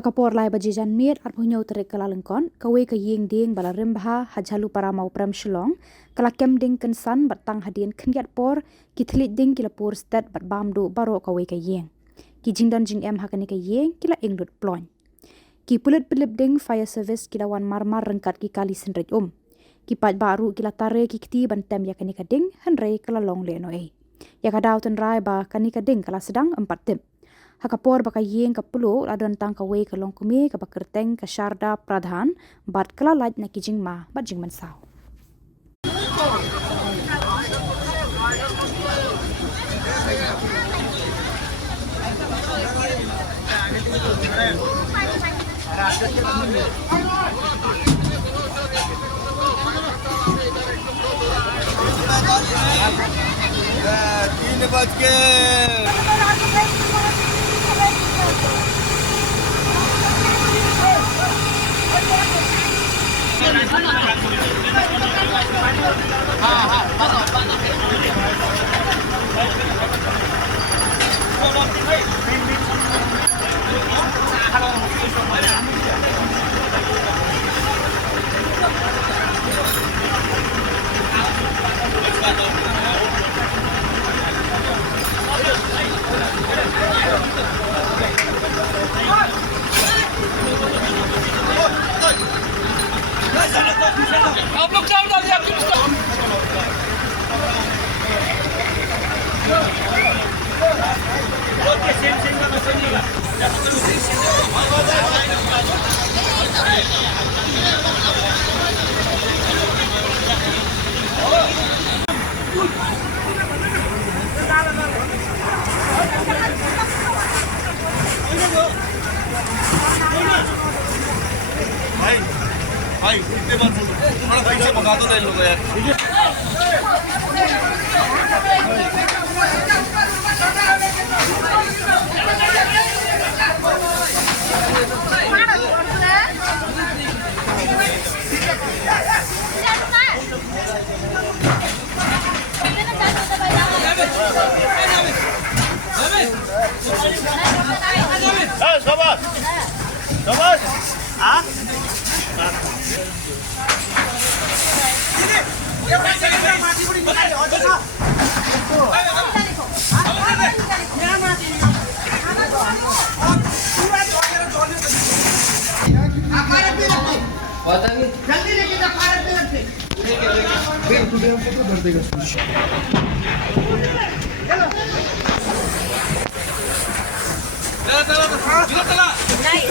Hakapor lai bajijan mir arpunyau terik kalalengkon kawe ke yeng ding balarim baha hajalu para mau pram shilong kalakem ding kensan batang hadien kendiat por kitlit ding kilapur stat bat bamdu baro kawe ke yeng ki jingdan jing em hakani ke yeng kila inglut plon ki pulit pilip ding fire service kila wan marmar rengkat ki kali senrit ki pat baru kila tare ki kiti bantem yakani ka ding henre kala long le no ya kadau ten rai ba kani ka ding kala sedang 4 tim Hakapor baka yeng ka pulo ladon tang ka wei ka long kumi ka bakerteng ka sharda pradhan bat kala laj na kijing ma bat jing man sao. तीन बज के आप लोग क्या बता दिया भाई इतने बार तुम्हारा भाई से मंगा दो ना इन लोगों यार शाबाश शाबाश हाँ जल्दी लेके जा भारत में लगते फिर तुझे हमको तो भर देगा चलो चलो चलो नहीं